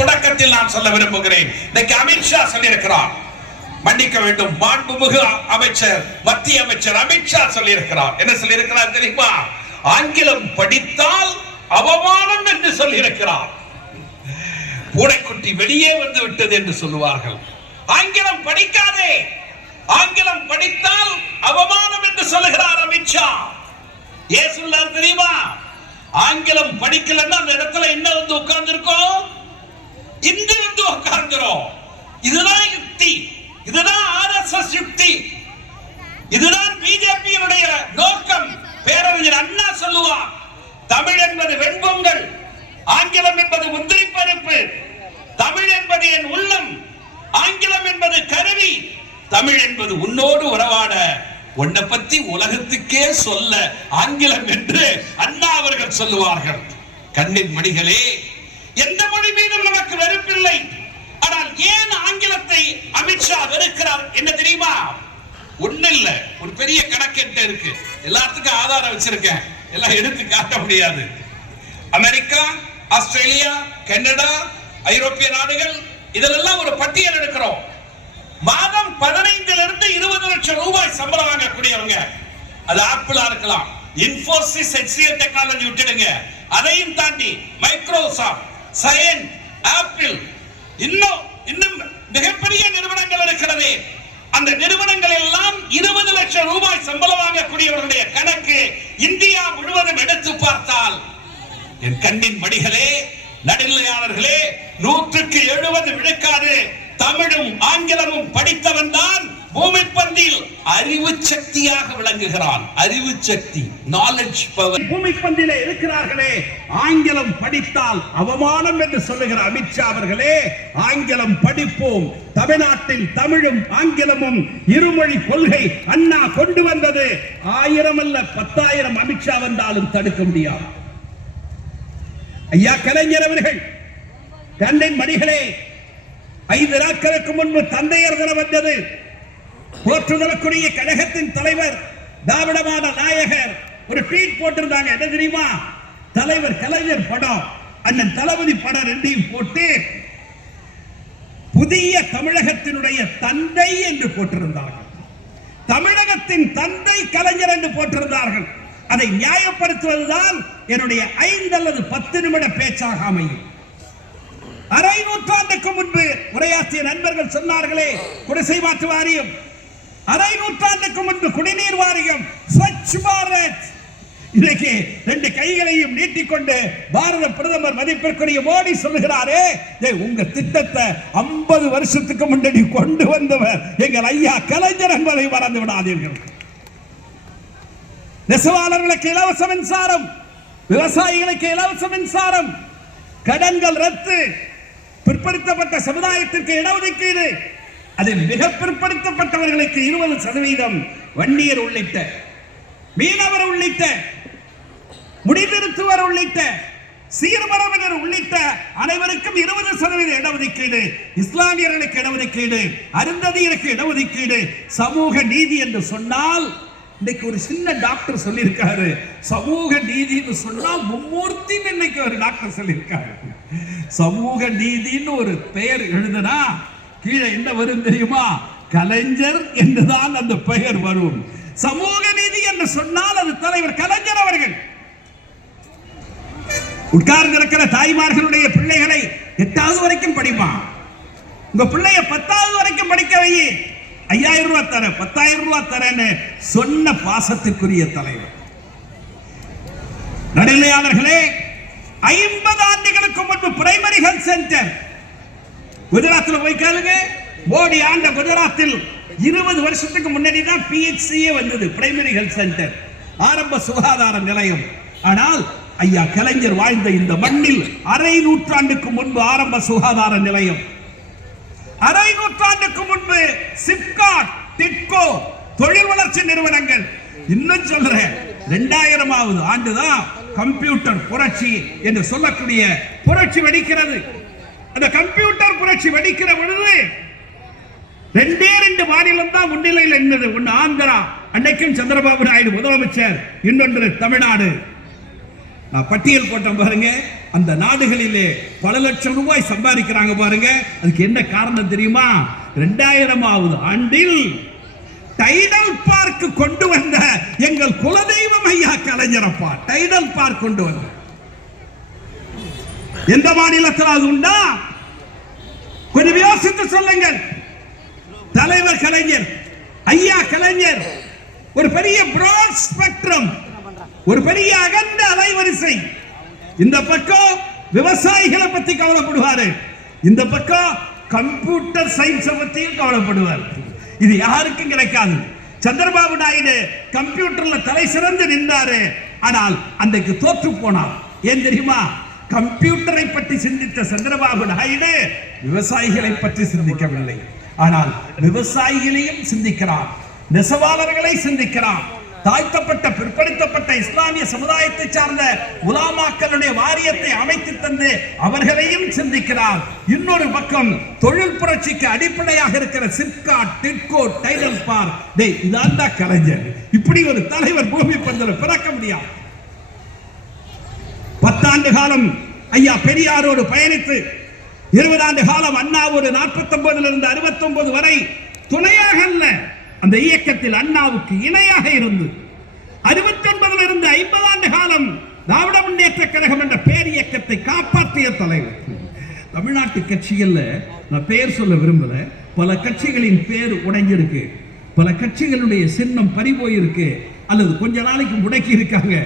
தொடக்கத்தில் நான் சொல்ல விரும்புகிறேன். இன்னைக்கு அமித்ஷா சொல்லியிருக்கிறார், மன்னிக்க வேண்டும், மாண்புமிகு அமைச்சர், மத்திய அமைச்சர் அமித்ஷா சொல்லியிருக்கிறார். என்ன சொல்லியிருக்கிறார் தெரியுமா? ஆங்கிலம் படித்தால் அவமானம் என்று சொல்லியிருக்கிறார். பூனைக்குட்டி வெளியே வந்து விட்டது என்று சொல்லுவார்கள். ஆங்கிலம் படிக்காதே, ஆங்கிலம் படித்தால் அவமானம் என்று சொல்லுகிறார் அமித்ஷா. ஏன் சொல்லார் தெரியுமா? ஆங்கிலம் படிக்கலன்னா அந்த இடத்துல என்ன வந்து உட்கார்ந்திருக்கோம்? இந்தி வந்து உட்கார்ந்துரும். இதுதான் யுக்தி, இதுதான் ஆர்எஸ்எஸ் யுக்தி, இதுதான் பிஜேபியினுடைய நோக்கம். பேரறிஞர் அண்ணா சொல்லுவார், தமிழ் என்பது வெண்பொங்கல், ஆங்கிலம் என்பது முந்திரி பருப்பு, தமிழ் என்பது என் உள்ளம், ஆங்கிலம் என்பது கருவி, தமிழ் என்பது உன்னோடு உறவாட, உன்னை பத்தி உலகத்துக்கே சொல்ல ஆங்கிலம் என்று அண்ணா அவர்கள் சொல்லுவார்கள். கண்ணின் மணிகளே, எந்த மொழி மீதும் நமக்கு வெறுப்பில்லை. ஆனால் ஏன் ஆங்கிலத்தை அமித்ஷா வெறுக்கிறார் என்ன தெரியுமா? ஒண்ணு இல்ல, ஒரு பெரிய கணக்கெட்டு இருக்கு, எல்லாத்துக்கும் ஆதாரம் வச்சிருக்கேன், எல்லாம் எடுத்து காட்ட முடியாது. அமெரிக்கா, ஆஸ்திரேலியா, கனடா, ஐரோப்பிய நாடுகள், இதெல்லாம் ஒரு பட்டியல் எடுக்கிறோம். மாதம் 15 to 20 லட்சம் ரூபாய் சம்பளம் வாங்கக்கூடியவங்க, அது ஆப்பிளா இருக்கலாம், இன்ஃபோசிஸ், HCL டெக்னாலஜி விட்டுடுங்க, அதையும் தாண்டி மைக்ரோசாஃப்ட், சயன், ஆப்பிள், இன்னும் மிகப்பெரிய நிறுவனங்கள் இருக்கிறது. அந்த நிறுவனங்கள் எல்லாம் 20 லட்சம் ரூபாய் சம்பளம் வாங்கக்கூடியவர்களுடைய கணக்கு இந்தியா முழுவதும் எடுத்து பார்த்தால், என் கண்ணின் மணிகளே, நடுநிலையாளர்களே, 170 விழுக்காடு தமிழும் ஆங்கிலமும் படித்தவன் தான் பூமி பந்தில் அறிவு சக்தியாக விளங்குகிறான். அறிவு சக்தி, நாலேஜ் பவர் பூமி பந்திலே இருக்கிறார்களே. ஆங்கிலம் படித்தால் அவமானம் என்று சொல்லுகிற அமித்ஷா அவர்களே, ஆங்கிலம் படிப்போம். தமிழ்நாட்டில் தமிழும் ஆங்கிலமும் இருமொழி கொள்கை அண்ணா கொண்டு வந்தது. 1000 அல்ல 10,000 அமித்ஷா வந்தாலும் தடுக்க முடியாது. ஐயா கலைஞர் அவர்கள், கண்ணின் மணிகளே, 5 நாட்களுக்கு முன்பு தந்தையர் தினம் வந்தது. போற்றுதலுக்குரிய கழகத்தின் தலைவர், திராவிடமான நாயகர் ஒரு ட்வீட் போட்டிருந்தாங்க. என்ன தெரியுமா? தலைவர் கலைஞர் படம், அண்ணன் தளபதி படம் ரெண்டையும் போட்டு புதிய தமிழகத்தினுடைய தந்தை என்று போட்டிருந்தார்கள். தமிழகத்தின் தந்தை கலைஞர் என்று போட்டிருந்தார்கள். அதை நியாயப்படுத்துவதுதான் என்னுடைய 5 அல்லது 10 நிமிட பேச்சாக அமையும். அரை நூற்றாண்டுக்கு முன்பு உரையாற்றிய நண்பர்கள் சொன்னார்களே, குடிசை மாற்று வாரியம், அரை நூற்றாண்டுக்கு முன்பு குடிநீர் வாரியம், ஸ்வச் பாரத். இன்னைக்கு 2 கைகளையும் நீட்டிக்கொண்டு பாரத பிரதமர் மதிப்பிற்குரிய மோடி சொல்லுகிறாரே, உங்க திட்டத்தை 50 வருஷத்துக்கு முன்னாடி கொண்டு வந்தவர் எங்கள் ஐயா கலைஞர் என்பதை மறந்து விடாதீர்கள். நெசவாளர்களுக்கு இலவச மின்சாரம், விவசாயிகளுக்கு இலவச மின்சாரம், கடன்கள் ரத்து, பிற்படுத்தப்பட்ட சமுதாயத்திற்கு இடஒதுக்கீடு, அதில் மிக பிற்படுத்தப்பட்டவர்களுக்கு 20%, வன்னியர் உள்ளிட்ட, மீனவர் உள்ளிட்ட, முடிதிருத்துவர் உள்ளிட்ட, சீர்மரபினர் உள்ளிட்ட அனைவருக்கும் 20% இடஒதுக்கீடு, இஸ்லாமியர்களுக்கு இடஒதுக்கீடு, அருந்ததியருக்கு இடஒதுக்கீடு. சமூக நீதி என்று சொன்னால், இன்னைக்கு ஒரு சின்ன டாக்டர் சொல்லியிருக்காரு, சமூக நீதினு சொன்னா மும்மூர்த்தின்னு இன்னைக்கு ஒரு டாக்டர் சொல்லியிருக்காரு. சமூக நீதினு ஒரு பெயர் எழுதுனா கீழே என்ன வரும் தெரியுமா? கலைஞர் என்றுதான் அந்த பெயர் வரும். சமூக நீதி என்று சொன்னால் அது தலைவர் கலைஞர் அவர்கள். உட்கார்ந்திருக்கிற தாய்மார்களுடைய பிள்ளைகளை 8வது வரைக்கும் படிப்பா, உங்க பிள்ளைய 10வது வரைக்கும் படிக்க வை, 5000 ரூபாய் தர, 10,000 ரூபாய் தரேன்னு சொன்ன பாசத்திற்குரிய தலைவர். நடுநிலையாளர்களே, 50 ஆண்டுகளுக்கு முன்பு பிரைமரி ஹெல்த் சென்டர் குஜராத்தில் போய் கேளுங்க. மோடி ஆண்ட குஜராத்தில் 20 வருஷத்துக்கு முன்னாடி தான் PHCயே வந்தது, பிரைமரி ஹெல்த் சென்டர், ஆரம்ப சுகாதார நிலையம். ஆனால் ஐயா கலைஞர் வாழ்ந்த இந்த மண்ணில் அரை நூற்றாண்டுக்கு முன்பு ஆரம்ப சுகாதார நிலையம், அரை நூற்றாண்டுக்கு முன்பு சிப்காட், டிட்கோ தொழில் வளர்ச்சி நிறுவனங்கள். இன்னும் சொல்றேன், 2000வது ஆண்டுதான் கம்ப்யூட்டர் புரட்சி என்று சொல்லக்கூடிய புரட்சி வெடிக்கிறது. அந்த கம்ப்யூட்டர் புரட்சி வெடிக்கிற பொழுது 2 மாநிலம் தான் முன்னிலையில் இருந்தது. ஒன்னு ஆந்திரா, அன்னைக்கும் சந்திரபாபு நாயுடு முதலமைச்சர், இன்னொன்று தமிழ்நாடு. நான் பட்டியல் போட்டேன் பாருங்க. அந்த நாடுகளிலே பல லட்சம் ரூபாய் சம்பாதிக்கிறாங்க பாருங்க. அதுக்கு என்ன காரணம் தெரியுமா? 2000ஆவது ஆண்டில் டைடல் பார்க் கொண்டு வந்த எங்கள் குலதெய்வம் ஐயா கலைஞரப்பா. டைடல் பார்க் கொண்டு வந்த எந்த மாநிலத்தில் அது உண்டா? கொஞ்சம் யோசித்து சொல்லுங்கள். தலைவர் கலைஞர், ஐயா கலைஞர் ஒரு பெரிய பிராட் ஸ்பெக்ட்ரம், ஒரு பெரிய அகன்ற அலைவரிசை. இந்த பக்கம் விவசாயிகளை பத்தி கவலைப்படுவாரு, இந்த பக்கம் கம்ப்யூட்டர் சயின்ஸ் பத்தியும் கவலைப்படுவார். இது யாருக்கும் கிடைக்காது. சந்திரபாபு நாயுடு கம்ப்யூட்டர்ல தலை சிறந்து நின்றாரு, ஆனால் அன்றைக்கு தோற்று போனார். ஏன் தெரியுமா? கம்ப்யூட்டரை பற்றி சிந்தித்த சந்திரபாபு நாயுடு விவசாயிகளை பற்றி சிந்திக்கவில்லை. ஆனால் விவசாயிகளையும் சிந்திக்கிறார், நெசவாளர்களை சிந்திக்கிறார், தாழ்த்தப்பட்ட பிற்படுத்தப்பட்ட இஸ்லாமிய சமுதாயத்தை சார்ந்த உலமாக்களுடைய வாரியத்தை அமைத்து தந்து அவர்களையும் சிந்திக்கிறார். இன்னொரு பக்கம் தொழில் புரட்சிக்கு அடிப்படையாக இருக்கிற சிப்காட், டிட்கோ, டைடல் பார்க், இதான் தான் கலைஞர். இப்படி ஒரு தலைவர் பூமி பந்தில் பிறக்க முடியாது. 10 ஆண்டு காலம் ஐயா பெரியாரோடு பயணித்து 20 ஆண்டு காலம் அண்ணாவோடு 49 69 வரை துணையாக அல்ல, அந்த இயக்கத்தில் அண்ணாவுக்கு இணையாக இருந்து 69 50 ஆண்டு காலம் திராவிட முன்னேற்ற கழகம் என்ற பேர் இயக்கத்தை காப்பாற்றிய தலைவர். தமிழ்நாட்டு கட்சிகள்ல நான் பெயர் சொல்ல விரும்பல, பல கட்சிகளின் பேர் உடைஞ்சிருக்கு, பல கட்சிகளுடைய சின்னம் பறிபோயிருக்கு, அல்லது கொஞ்ச நாளைக்கு முடக்கி இருக்காங்க,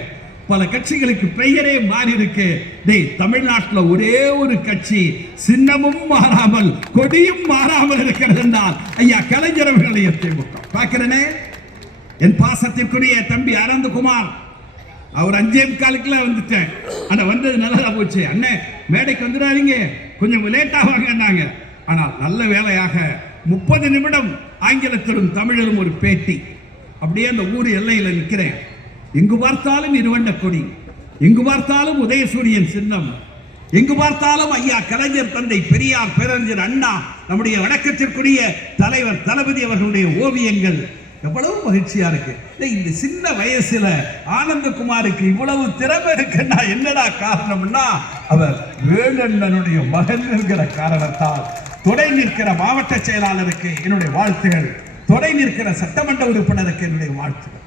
பல கட்சிகளுக்கு பெயரே மாறி இருக்கு. தமிழ்நாட்டில் ஒரே ஒரு கட்சி சின்னமும் மாறாமல் கொடியும் மாறாமல் இருக்கிறது என்றால் ஐயா கலைஞர் அவர்களை பார்க்கிறேனே. என் பாசத்திற்குரிய தம்பி அனந்தகுமார், அவர் 5:15 வந்துட்டேன், ஆனா வந்தது நல்லதா போச்சு. அண்ணே மேடைக்கு வந்துடாதீங்க, கொஞ்சம் லேட்டாக வாங்கினாங்க. ஆனால் நல்ல வேலையாக 30 நிமிடம் ஆங்கிலத்திலும் தமிழிலும் ஒரு பேட்டி. அப்படியே அந்த ஊர் எல்லையில் நிற்கிறேன். எங்கு பார்த்தாலும் இருவண்ண கொடி, எங்கு பார்த்தாலும் உதயசூரியன் சின்னம், எங்கு பார்த்தாலும் ஐயா கலைஞர், தந்தை பெரியார், பேரறிஞர் அண்ணா, நம்முடைய வணக்கத்திற்குரிய தலைவர் தளபதி அவர்களுடைய ஓவியங்கள். எவ்வளவு மகிழ்ச்சியா இருக்கு. இந்த சின்ன வயசுல ஆனந்தகுமாருக்கு இவ்வளவு திறமை இருக்குன்னா என்னடா காரணம்னா, அவர் வேலண்ணனுடைய மகன் என்கிற காரணத்தால். துணை நிற்கிற மாவட்ட செயலாளருக்கு என்னுடைய வாழ்த்துகள், துணை நிற்கிற சட்டமன்ற உறுப்பினருக்கு என்னுடைய வாழ்த்துகள்.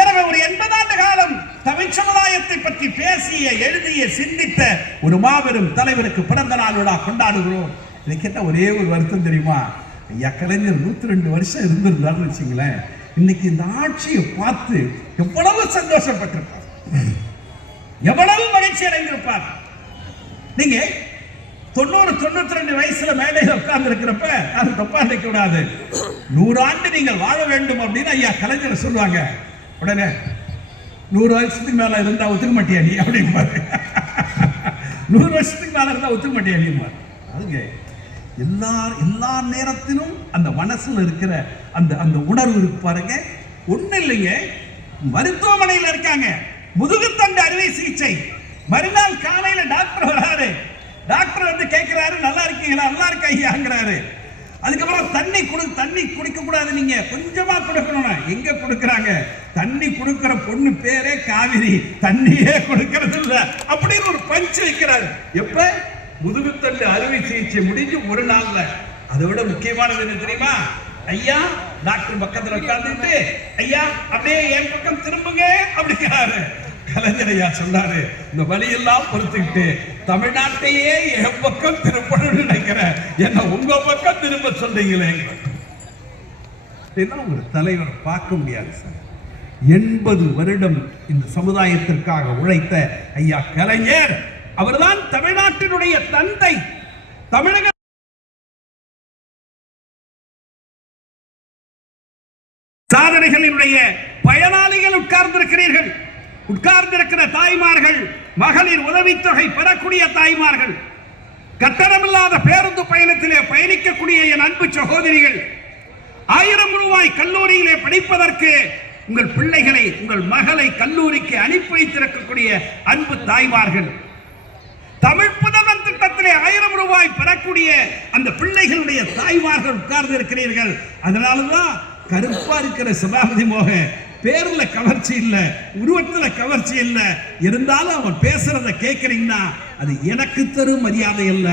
எனவே ஒரு 80 ஆண்டு காலம் தமிழ் சமுதாயத்தை பற்றி பேசிய, எழுதிய, சிந்தித்த ஒரு மாபெரும் தலைவருக்கு பிறந்த நாள் விழா கொண்டாடுகிறோம். இதை கேட்ட ஒரே ஒரு வருத்தம் தெரியுமா? ஐயா கலைஞர் 102 வருஷம் இருந்திருந்தாருன்னு வச்சுங்களேன், இன்னைக்கு இந்த ஆட்சியை பார்த்து எவ்வளவு சந்தோஷப்பட்டிருப்பார், எவ்வளவு மகிழ்ச்சி அடைந்திருப்பார். நீங்க 90-92 வயசுல மேடையில் உட்கார்ந்து இருக்கிறப்ப அது தப்பா நினைக்க கூடாது. 100 ஆண்டு நீங்கள் வாழ வேண்டும் அப்படின்னு ஐயா கலைஞர் சொல்லுவாங்க. உடனே 100 வருஷத்துக்கு மேல இருந்தா ஒத்துக்க மாட்டியா நீ அப்படிம்பாரு. 100 வருஷத்துக்கு மேல இருந்தா ஒத்துக்க மாட்டியா நீ. அதுங்க எல்லா நேரத்திலும் அந்த மனசுல இருக்கிற அந்த அந்த உணர்வு இருக்கு பாருங்க. ஒண்ணு இல்லைங்க, மருத்துவமனையில் இருக்காங்க, முதுகுத்தண்டு அறுவை சிகிச்சை, மறுநாள் காலையில டாக்டர் வராரு, டாக்டர் வந்து கேட்கிறாரு நல்லா இருக்கீங்களா, நல்லா இருக்க ஐயாங்கிறாரு. அதுக்கப்புறம் தண்ணி குடிக்க கூடாது, நீங்க கொஞ்சமா கொடுக்கணும். எங்க கொடுக்கறாங்க? தண்ணி கொடுக்கிற பொண்ணு பேரே காவிரி, தண்ணியே கொடுக்கறது இல்ல அப்படின்னு ஒரு பஞ்சு வைக்கிறாரு. எப்ப? முதுகுத்தண்டு அறுவை சிகிச்சை முடிஞ்சு ஒரு நாள்ல. அதை விட முக்கியமானது என்ன தெரியுமா? ஐயா டாக்டர் பக்கத்துல உட்கார்ந்துட்டு, ஐயா அப்படியே என் பக்கம் திரும்புங்க அப்படிங்கிறாரு. கலைஞர் ஐயா சொன்னாரு, இந்த வழியெல்லாம் பொறுத்துக்கிட்டு தமிழ்நாட்டையே என் பக்கம் திருப்பணும்னு நினைக்கிறேன், என்ன உங்க பக்கம் திரும்ப சொல்றீங்களே. ஒரு தலைவர் பார்க்க முடியாது சார். 80 வருடம் இந்த சமுதாயத்திற்காக உழைத்த ஐயா கலைஞர், அவர்தான் தமிழ்நாட்டினுடைய தந்தை. தமிழக சாதனைகளினுடைய பயனாளிகள் உட்கார்ந்திருக்கிறீர்கள். உட்கார்ந்திருக்கிற தாய்மார்கள், மகளிர் உதவித்தொகை பெறக்கூடிய தாய்மார்கள், கட்டணமில்லாத பேருந்து பயணத்திலே பயணிக்கக்கூடிய என் அன்பு சகோதரிகள், 1000 ரூபாய் கல்லூரியிலே படிப்பதற்கு உங்கள் பிள்ளைகளை, உங்கள் மகளை கல்லூரிக்கு அனுப்பி வைத்திருக்கக்கூடிய அன்பு தாய்மார்கள், தமிழ் புதல்வன் திட்டத்திலே 1000 ரூபாய் பெறக்கூடிய அந்த பிள்ளைகளுடைய தாய்மார்கள் உட்கார்ந்து இருக்கிறீர்கள். அதனாலதான் கருப்பா இருக்கிற சபாபதி மோக பேர்ல கவர்ச்சி இல்ல, உருவத்துல கவர்ச்சி இல்ல, இருந்தாலும் அவன் பேசுறத கேட்கறீங்கன்னா அது எனக்கு தரும் மரியாதை அல்ல,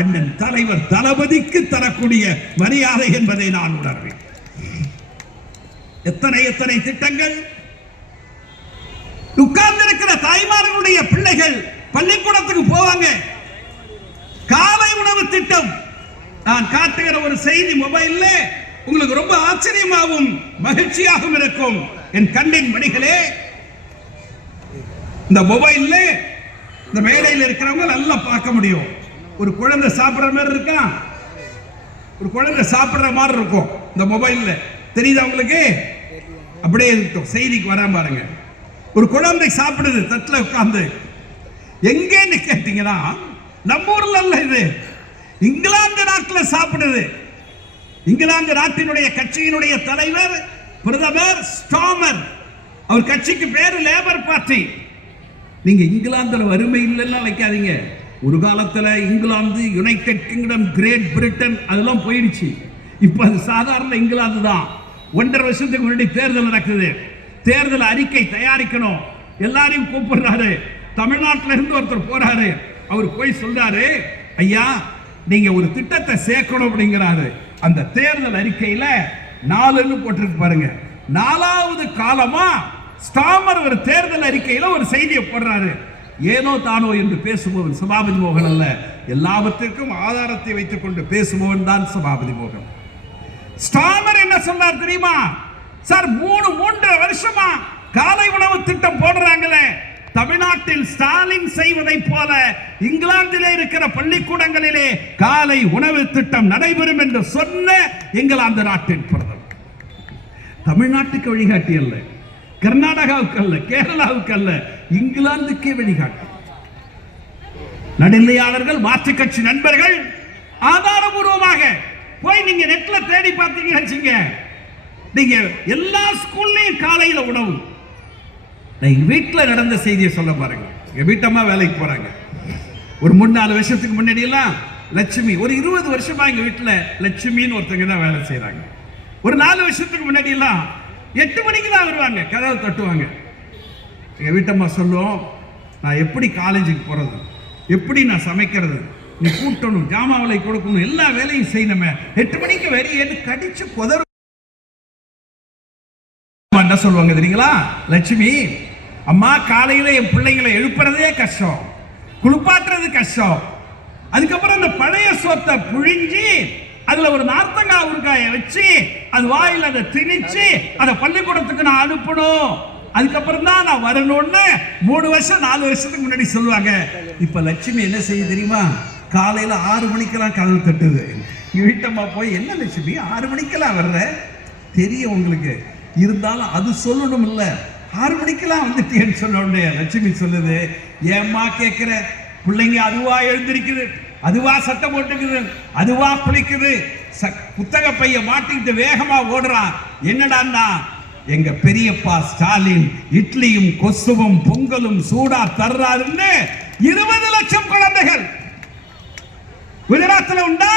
அண்ணன் தலைவர் தளபதிக்கு தரக்கூடிய மரியாதை என்பதை நான் உணர்வேன். எத்தனை எத்தனை திட்டங்கள்! உட்கார்ந்திருக்கிற தாய்மார்களுடைய பிள்ளைகள் பள்ளிக்கூடத்துக்கு போவாங்க. காலை உணவு திட்டம் நான் காட்டுகிற ஒரு செய்தி மொபைல்ல உங்களுக்கு ரொம்ப ஆச்சரியமாகவும் மகிழ்ச்சியாகவும் இருக்கும். என் கண்ணின் மணிகளே, இந்த மொபைல்ல இந்த மேடையில் இருக்கிறவங்க நல்லா பார்க்க முடியும். ஒரு குழந்தை சாப்பிடுற மாதிரி இருக்கா, ஒரு குழந்தை சாப்பிடுற மாதிரி இருக்கும் இந்த மொபைல்ல. தெரியுதா உங்களுக்கு? அப்படியே இருக்கும். செய்திக்கு வர பாருங்க. ஒரு குழந்தை சாப்பிடுது தட்டுல உட்கார்ந்து. எங்கன்னு கேட்டீங்கன்னா நம்ம ஊர்ல அல்ல, இது இங்கிலாந்து நாட்டில் சாப்பிடுது. இங்கிலாந்து நாட்டினுடைய கட்சியினுடைய தலைவர் பிரதமர் ஸ்டாமர். அவர் கட்சிக்கு பேரு லேபர் பார்ட்டி. நீங்க இங்கிலாந்துல வறுமை இல்லைன்னா வைக்காதீங்க. ஒரு காலத்துல England, United Kingdom, Great Britain அதெல்லாம் போயிடுச்சு. இப்ப அது சாதாரண இங்கிலாந்து தான். 1.5 வருஷத்துக்கு முன்னாடி தேர்தல் நடக்குது. தேர்தல் அறிக்கை தயாரிக்கணும், எல்லாரையும் கூப்பிடுறாரு. தமிழ்நாட்டில இருந்து ஒருத்தர் போறாரு. அவர் போய் சொல்றாரு, ஐயா நீங்க ஒரு திட்டத்தை சேர்க்கணும் அப்படிங்கிறாரு. அந்த தேர்தல் அறிக்கையில 4ன்னு போட்டிருக்கு பாருங்க. 4வது காலமா ஸ்டாமர் ஒரு தேர்தல் அறிக்கையில ஒரு செய்தியை போடுறாரு. ஏனோ தானோ என்று பேசுபவன் சபாபதி மோகன் அல்ல, எல்லாவற்றிற்கும் ஆதாரத்தை வைத்துக் கொண்டு பேசுபவன் தான் சபாபதி மோகன். ஸ்டாமர் என்ன சொன்னார் தெரியுமா? சார் 3.5 வருஷமா காலை உணவு திட்டம் போடுறாங்களே, தமிழ்நாட்டில் ஸ்டாலின் செய்வதை போல இங்கிலாந்திலே இருக்கிற பள்ளிக்கூடங்களிலே காலை உணவு திட்டம் நடைபெறும் என்று சொன்ன இங்கிலாந்து நாட்டின் பிரதமர். தமிழ்நாட்டுக்கு வழிகாட்டி அல்ல, கர்நாடகாவுக்கு அல்ல, கேரளாவுக்கு அல்ல, இங்கிலாந்துக்கே வழிகாட்டி. நடுநிலையாளர்கள், மாற்றுக் கட்சி நண்பர்கள் ஆதாரபூர்வமாக போய் நீங்க நெட்ல தேடி பார்த்தீங்க, நீங்க எல்லா ஸ்கூல்லையும் காலையில உணவு. வீட்டில் நடந்த செய்தியை சொல்ல பாருங்க. எங்க வீட்டம்மா வேலைக்கு போறாங்க. ஒரு 3-4 வருஷத்துக்கு முன்னாடி எல்லாம் லட்சுமி, ஒரு 20 வருஷமா எங்க வீட்டுல லட்சுமின்னு ஒருத்தங்க தான் வேலை செய்யறாங்க. ஒரு 4 வருஷத்துக்கு முன்னாடி எல்லாம் 8 மணிக்கு தான் வருவாங்க, கதவை தட்டுவாங்க. எங்க வீட்டம்மா சொல்லுவோம், நான் எப்படி காலேஜுக்கு போறது, எப்படி நான் சமைக்கிறது, நீ கூட்டணும், ஜாமாவளை கொடுக்கணும், எல்லா வேலையும் செய்யணுமே, 8 மணிக்கு வெளியேன்னு கடிச்சு கொதறு. என்ன சொல்லுவாங்க தெரியுங்களா? லட்சுமி அம்மா காலையில என் பிள்ளைங்களை எழுப்புறதே கஷ்டம், குளிப்பாட்டுறது கஷ்டம், அதுக்கப்புறம் அந்த பழைய சோத்தை புழிஞ்சி அதுல ஒரு நார்த்தங்காய் ஊறுகாயை வச்சு அது வாயில அதை திணிச்சு அதை பள்ளிக்கூடத்துக்கு நான் அனுப்பணும், அதுக்கப்புறம் தான் நான் வரணும்னு 3 வருஷம் 4 வருஷத்துக்கு முன்னாடி சொல்லுவாங்க. இப்ப லட்சுமி என்ன செய்ய தெரியுமா? காலையில 6 மணிக்கெல்லாம் கதவு தட்டுது. வீட்டம்மா போய், என்ன லட்சுமி 6 மணிக்கெல்லாம் வர்ற, தெரியும் உங்களுக்கு, இருந்தாலும் அது சொல்லணும் இல்ல, 6 மணிக்கெல்லாம் வந்துட்டேன்னு சொன்ன உடனே லட்சுமி சொல்லுது, ஏம்மா கேட்கிற, பிள்ளைங்க அதுவா எழுந்திருக்குது, அதுவா சட்டை போட்டுக்குது, அதுவா குளிக்குது, புத்தக பைய மாட்டிக்கிட்டு வேகமா ஓடுறான். என்னடான்னா, எங்க பெரியப்பா ஸ்டாலின் இட்லியும் கொசுவும் பொங்கலும் சூடா தர்றாருன்னு 20 லட்சம் குழந்தைகள் குஜராத்தில் உண்டா,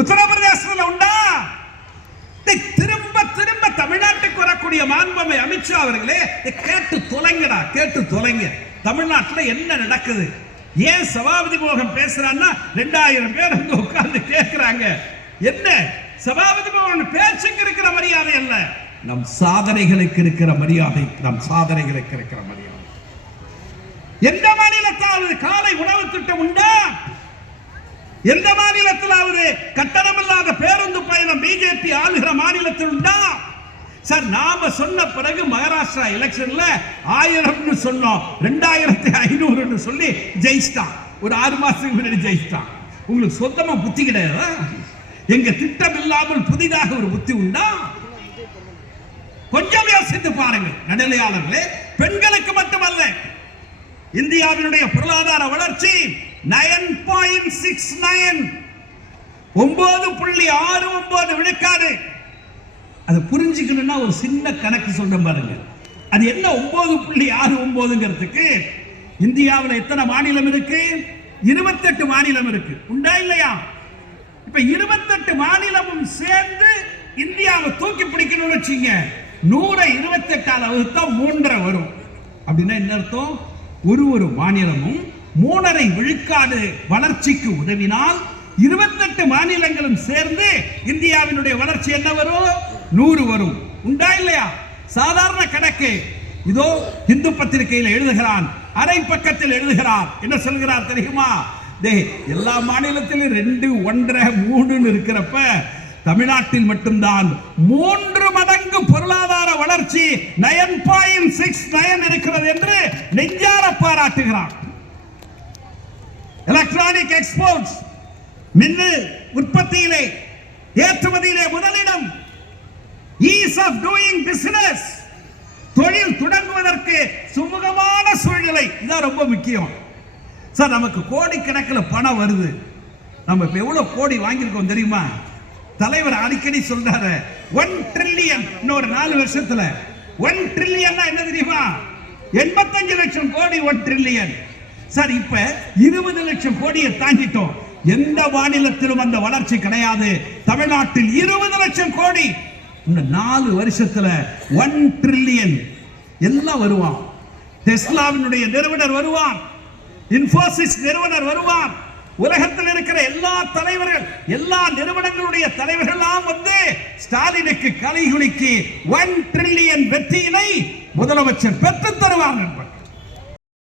உத்தரப்பிரதேசத்தில் உண்டா? திரும்ப திரும்ப தமிழ்நாட்டுக்கு வரக்கூடிய மாண்புமிகு அமித்ஷா அவர்களே, கேட்டு தொலைங்கடா, கேட்டு தொலைங்க. தமிழ்நாட்டில் என்ன நடக்குது? ஏன் சபாபதி மோகன் பேசுறான்னா 2000 பேர் வந்து உட்கார்ந்து கேட்கிறாங்க. என்ன சபாபதி மோகன் பேச்சுக்கு இருக்கிற மரியாதை அல்ல, நம் சாதனைகளுக்கு இருக்கிற மரியாதை, நம் சாதனைகளுக்கு இருக்கிற மரியாதை. எந்த மாநிலத்தாவது காலை உணவு திட்டம் உண்டா? எந்த மாநிலத்திலாவது கட்டணமில்லாத பேருந்து பயணம் பிஜேபி ஆளுகிற மாநிலத்தில் உண்டா? சார், நாம சொன்ன பிறகு மகாராஷ்டிரா எலெக்ஷன்ல 1000 சொன்னோம், 2500 சொல்லி ஜெயிச்சிட்டான். ஒரு 6 மாசத்துக்கு முன்னாடி ஜெயிச்சிட்டான். உங்களுக்கு சொந்தமா புத்தி கிடையாதா? எங்க திட்டம் இல்லாமல் புதிதாக ஒரு புத்தி உண்டா? கொஞ்சம் யோசித்து பாருங்கள் நடுநிலையாளர்களே. பெண்களுக்கு மட்டுமல்ல, இந்தியாவினுடைய பொருளாதார வளர்ச்சி 9.69 9.69 விழுக்காடு. அதை புரிஞ்சுக்கணும்னா ஒரு சின்ன கணக்கு சொல்றேன் பாருங்க. அது என்ன 9.69ங்கிறதுக்கு இந்தியாவில் எத்தனை மாநிலம் இருக்கு? 28 மாநிலம் இருக்கு, உண்டா இல்லையா? இப்ப 28 மாநிலமும் சேர்ந்து இந்தியாவை தூக்கி பிடிக்கணும்னு வச்சீங்க, 100 28ஆல் வகுத்தா 3.5 வரும். அப்படின்னா என்ன அர்த்தம்? ஒரு மாநிலமும் 3.5 விழுக்காடு வளர்ச்சிக்கு உதவினால் 28 மாநிலங்களும் சேர்ந்து இந்தியாவினுடைய வளர்ச்சி என்ன வரும்? 100 வரும். உண்டா இல்லையா? சாதாரண கணக்கு. இதோ இந்து பத்திரிகையில் எழுதுகிறான், அரை பக்கத்தில் எழுதுகிறார். என்ன சொல்கிறார் தெரியுமா? எல்லா மாநிலத்திலும் 2, 1.5, 3 இருக்கிறப்ப தமிழ்நாட்டில் மட்டும்தான் 3 மடங்கு பொருளாதார வளர்ச்சி 9.69 இருக்கிறது என்று நெஞ்சார பாராட்டுகிறார். எலக்ட்ரானிக் எக்ஸ்போர்ட்ஸ், மின்னு உற்பத்தியிலே, ஏற்றுமதியிலே முதலிடம். ஈஸ் ஆஃப் டூயிங் பிசினஸ், தொழில் தொடங்குவதற்கு சுமூகமான சூழ்நிலை, இதான் ரொம்ப முக்கியம். சார், நமக்கு கோடிக்கணக்கில் பணம் வருது. நம்ம இப்ப எவ்வளவு கோடி வாங்கியிருக்கோம் தெரியுமா? தலைவர் அடிக்கடி சொல்றாரு 1 ட்ரில்லியன் இன்னொரு 4 வருஷத்துல. 1 ட்ரில்லியன் என்ன தெரியுமா? 85 லட்சம் கோடி 1 ட்ரில்லியன். சார், இப்ப 20 லட்சம் கோடியை தாண்டிட்டோம். எந்த மாநிலத்திலும் அந்த வளர்ச்சி கிடையாது. தமிழ்நாட்டில் 20 லட்சம் கோடி. இந்த 4 வருஷத்துல 1 ட்ரில்லியன் எல்லாம் வருவான். டெஸ்லாவினுடைய நிறுவனர் வருவான், இன்ஃபோசிஸ் நிறுவனர் வருவான். உலகத்தில் இருக்கிற எல்லா தலைவர்கள், எல்லா நிறுவனங்களுடைய தலைவர்கள் வந்து ஸ்டாலினுக்கு கலைகுலிக்கு 1 ட்ரில்லியன் வெற்றியினை முதலமைச்சர் பெற்றுத் தருவார்.